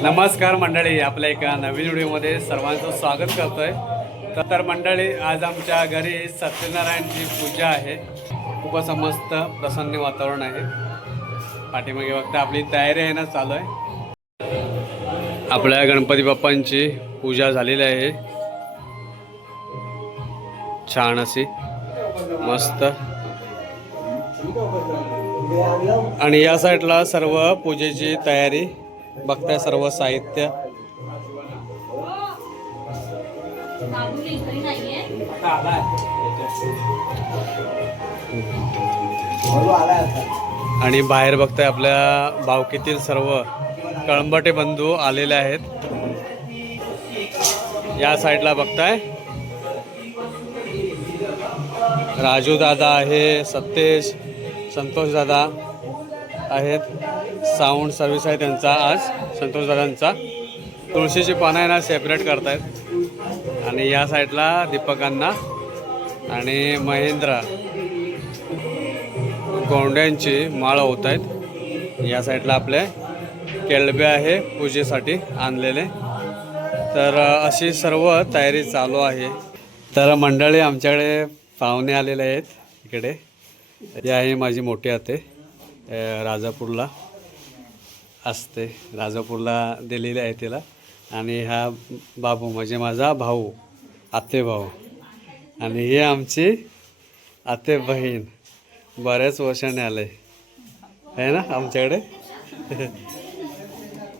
नमस्कार मंडळी आपल्या एका नवीन व्हिडिओमध्ये सर्वांचं स्वागत करतोय. तर- मंडळी आज आमच्या घरी सत्यनारायणची पूजा आहे. खूपच मस्त प्रसन्न वातावरण आहे. पाठीमागे बघता आपली तयारी आहे ना चालू आहे. आपल्या गणपती बाप्पांची पूजा झालेली आहे. छान अशी मस्त. आणि या साईडला सर्व पूजेची तयारी बघताय सर्व साहित्य. आणि बाहेर बघताय आपल्या बावकीतील सर्व कळंबटे बंधू आलेले आहेत. या साईडला बघताय. राजू दादा आहे सत्तेश संतोष दादा. आहेत. साऊंड सर्व्हिस आहे त्यांचा आज संतोष दादांचा. तुळशीची पानं आहे ना सेपरेट करतायत. आणि या साईडला दीपकांना आणि महेंद्र. गोंड्यांची माळ होत आहेत या साईडला आपले केळबे आहे पूजेसाठी आणलेले. तर अशी सर्व तयारी चालू आहे. तर मंडळी आमच्याकडे पाहुणे आलेले आहेत. इकडे. ही आहे माझी मोठी आते. राजापूरला असते. राजापूरला दिलेली आहे तिला. आणि हा बाबू म्हणजे माझा भाऊ आते भाऊ. आणि हे आमची आते बहीण. बऱ्याच वर्षाने आले आहे ना आमच्याकडे?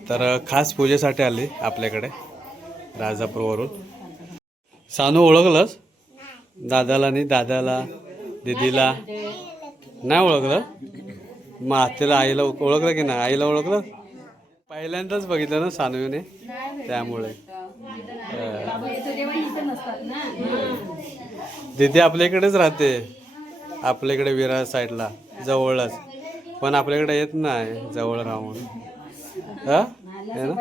तर खास पूजेसाठी आली आपल्याकडे राजापूरवरून. सानू ओळखलंस? दादाला नाही दादाला दीदीला. नाही ओळखलं? मग आत्याला आईला ओळखलं की नाही? आईला ओळखलं? पहिल्यांदाच बघितलं ना सानवीने. त्यामुळे. दिदी आपल्याकडेच राहते. आपल्याकडे विरार साईडला जवळच. पण आपल्याकडे येत नाही जवळ राहून. हा ना?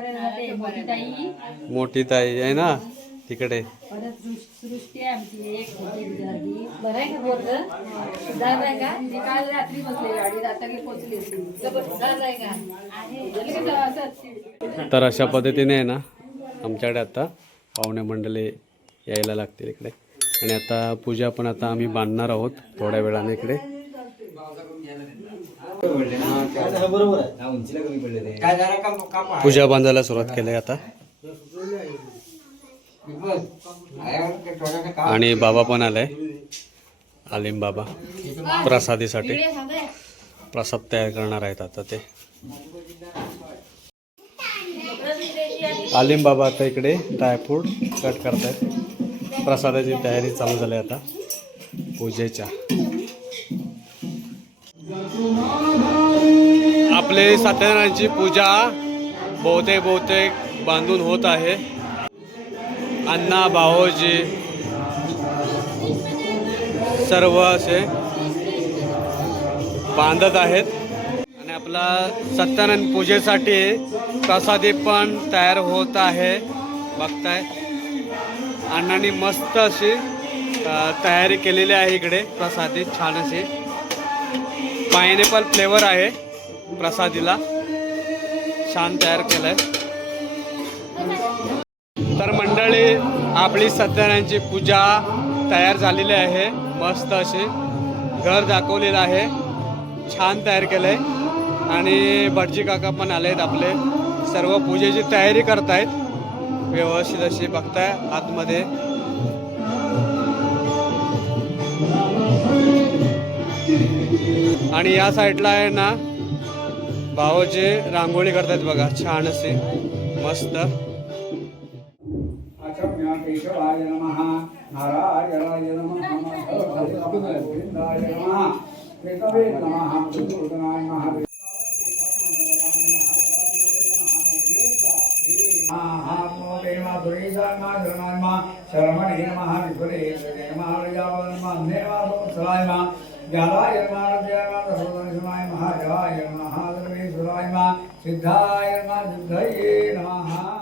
मोठी ताई आहे ना? तिकडे. परत सृ- सृष्टी आहे आमची एक मोठी विद्यार्थी बरं आहे का बोलत जाणार आहे का? ती काल रात्री बसले गाडी आता की पोचली. जाणार आहे का? झाली का तेव्हा असंच? तर अशा पद्धतीने आहे ना आमच्याकडे आता पाहुणे मंडळी यायला लागतील इकडे. आणि आता पूजा पण आता आम्ही बांधणार आहोत थोड्या वेळाने इकडे. पूजा बांधायला सुरुवात केली आता. आणि बाबा पण आलाय. आलिम बाबा. प्रसादीसाठी. प्रसाद तयार करणार आहेत आता ते. आलिम बाबा आता इकडे ड्रायफ्रूट कट करतायत. प्रसादाची तयारी चालू झाली आता. पूजेच्या. आपले सत्यनारायणची पूजा बहुतेक बहुतेक बांधून होत आहे. अण्णा भाऊजी सर्व असे बांधत आहेत. आणि आपला सत्यनारायण पूजेसाठी प्रसादी पण तयार होत आहे. बघताय. अण्णांनी मस्त अशी तयारी केलेली आहे इकडे. प्रसादी छान अशी पायनॅपल फ्लेवर आहे प्रसादीला. छान तयार केलंय. तर मंडळी आपली सत्यनारायणची पूजा तयार झालेली आहे. मस्त अशी घर दाखवलेलं आहे. छान तयार केलं आहे आणि भटजी काका पण आले आहेत आपले. सर्व पूजेची तयारी करतायत. व्यवस्थित अशी बघताय आतमध्ये. आणि या साईडला आहे ना भावाचे रांगोळी करतायत बघा. छान अशी. मस्त. కేశవాయ నమ. నారాయణాయ నమ. గోవిందాయ నమ. కేశవే నమ. దుర్గోదనాయ నమ. శరమణే నమ. విపురేశ్వరే సిద్ధాయ నమ.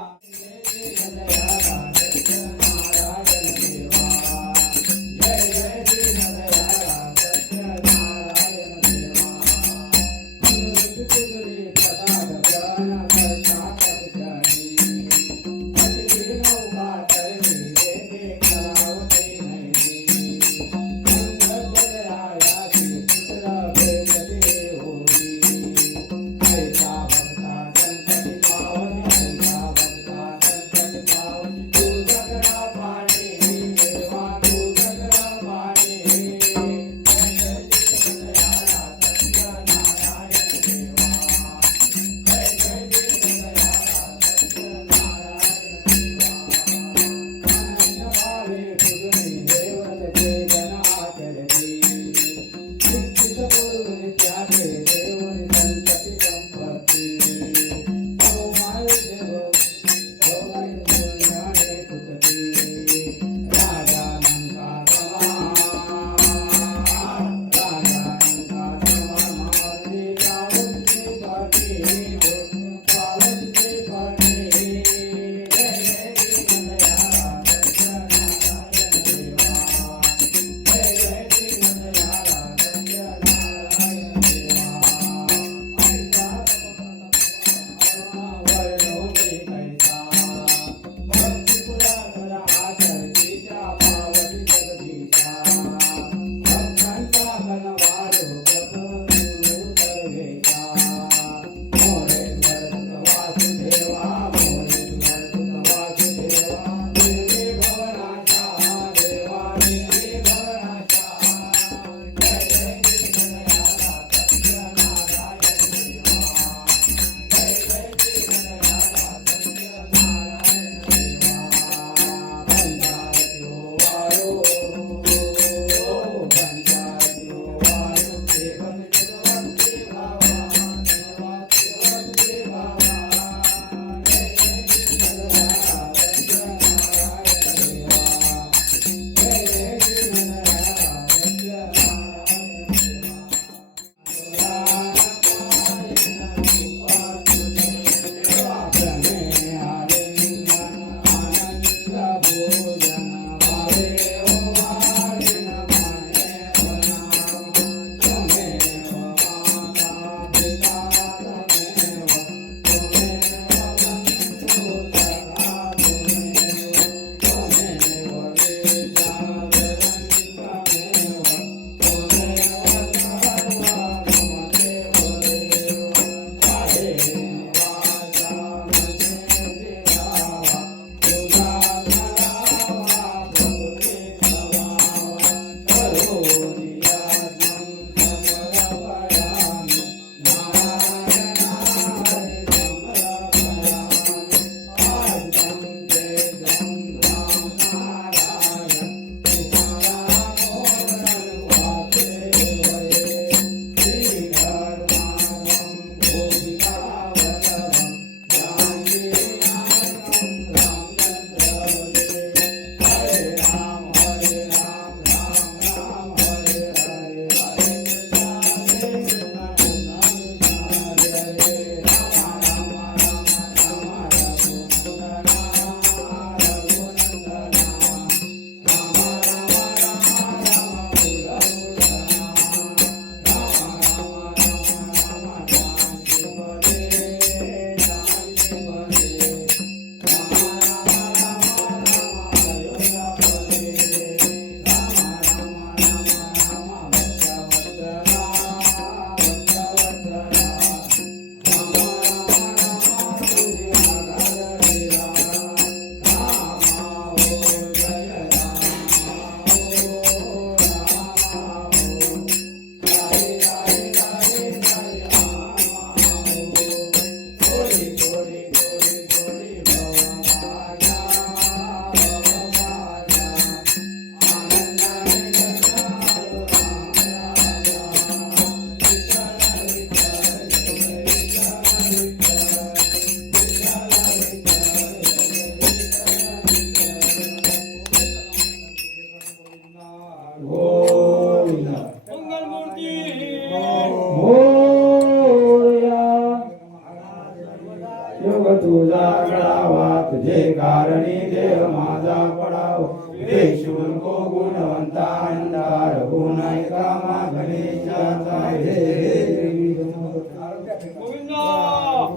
सिद्धये नमः तुझे कारणी देह माझा पडाव. ते शुल्को गुणवंता अंधार गुणाय हो कामा गणेशाचा. हे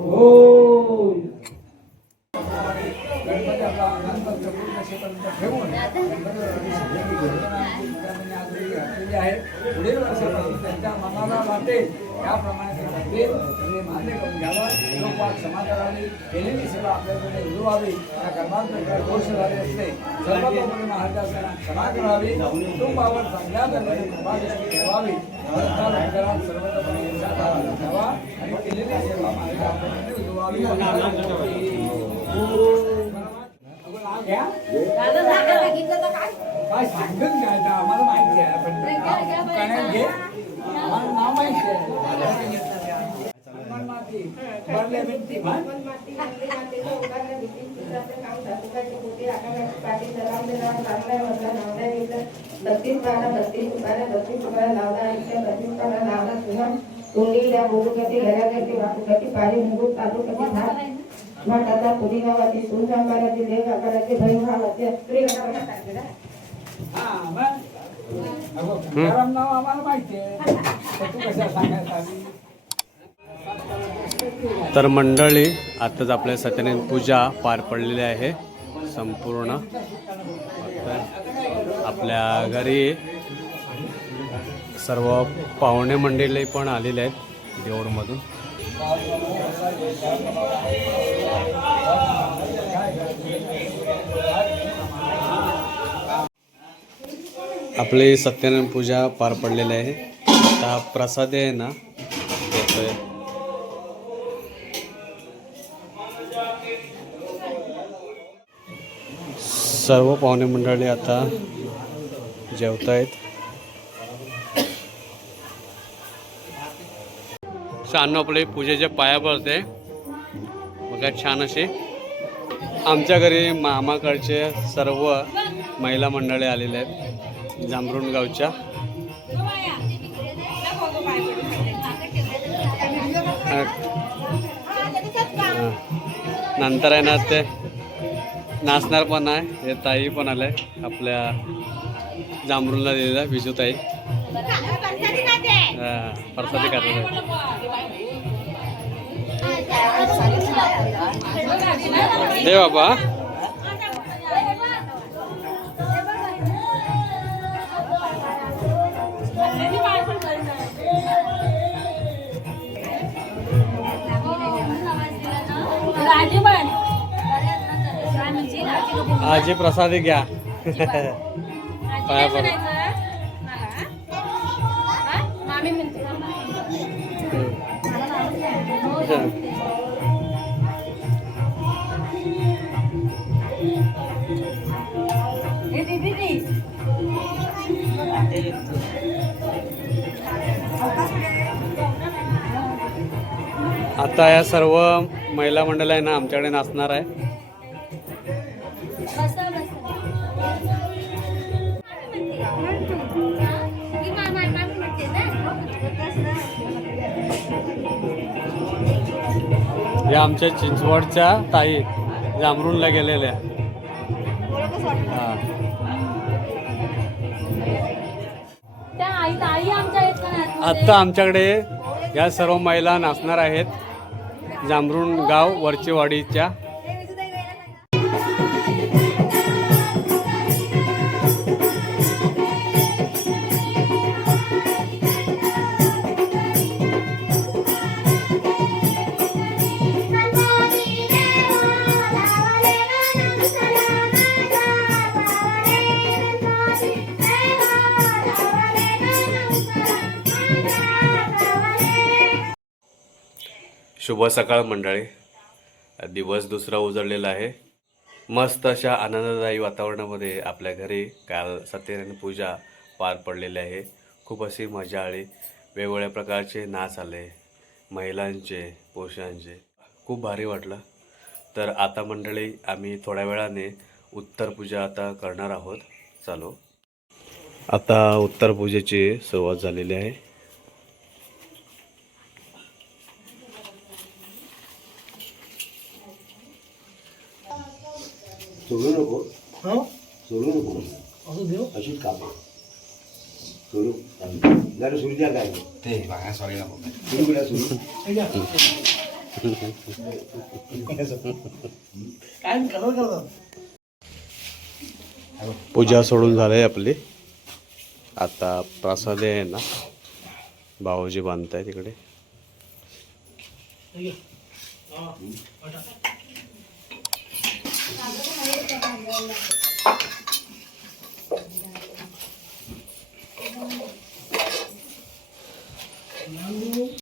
ओम गणपती आपला अनंत चतुर्दशीपर्यंत ठेवून घातलेली आहे पुढील वर्षापासून त्यांच्या मनाला वाटेल त्याप्रमाणे ते मान्य करून क्षमा करावी केलेली सेवा आपल्याकडे या कर्मांत काही दोष झाले असते सर्वतोपरी महाराजांना क्षमा करावी कुटुंबावर चांगल्या कृपादृष्टी ठेवावी सर्वतोपरी घ्यावा आणि केलेली सेवा महाराज आपल्याकडे घ्या काय सांगून काय आता आम्हाला माहिती आहे पण दुकानात घे आम्हाला नाव माहिती आहे हनुमान माती, भरल्या भिंती, म्हण. बत्तीस बारा बत्तीस बारा बत्तीस बारा लावला एकशे बत्तीस बारा लावला तुझा तोंडीला बोलूगती घरागती वाटूगती पाणी मुगूट तालुकती भात भाटाचा पुरी गावाची देव आकाराची बहीण भावाची स्त्री गटाला मग. अगं, तुकाराम नाव आम्हाला माहिती आहे. तर मंडळी आताच आपल्या सत्यनारायण पूजा पार पडलेली आहे संपूर्ण. आपल्या घरी सर्व पाहुणे मंडळी पण आलेले आहेत देऊळमधून आपली सत्यनारायण पूजा पार पडलेली आहे. आता प्रसाद आहे ना येतोय सर्व पाहुणे मंडळी आता जेवत आहेत छान आपले पूजेचे पाया पडते बघा छान असे आमच्या घरी मामाकडचे सर्व महिला मंडळी आलेले आहेत. जांभरुण गावच्या. नंतर आहे ना ते नाचणार पण आहे. हे ताई पण आले. आपल्या जांभरूनला दिलेला विजू ताई. हा, प्रसादी करतात दे बाबा. आजी प्रसादी घ्या. पाया पडा आता या सर्व महिला मंडळ आहे ना आमच्याकडे नाचणार आहे. या आमच्या चिंचवडच्या ताई जांभरूनला गेलेल्या. आत्ता आमच्याकडे या सर्व महिला नाचणार आहेत. जांभरुण गाव वरचेवाडीच्या. शुभ सकाळ मंडळी. दिवस दुसरा उजळलेला आहे. मस्त अशा आनंददायी वातावरणामध्ये आपल्या घरी काल सत्यनारायण पूजा पार पडलेली आहे. खूप अशी मजा आली. वेगवेगळ्या प्रकारचे नाच आले. महिलांचे पुरुषांचे. खूप भारी वाटलं. तर आता मंडळी आम्ही थोड्या वेळाने उत्तर पूजा आता करणार आहोत. चालू. आता उत्तर पूजेची सुरुवात झालेली आहे. सोडू नको हो सोडू नको असं देऊ अशीच काप सोडू जरा सुरू द्या काय ते बघा सॉरी नको. काय कलर करतात पूजा सोडून झाली आपली. आता प्रसाद आहे ना. भाऊजी बांधताय तिकडे Lalu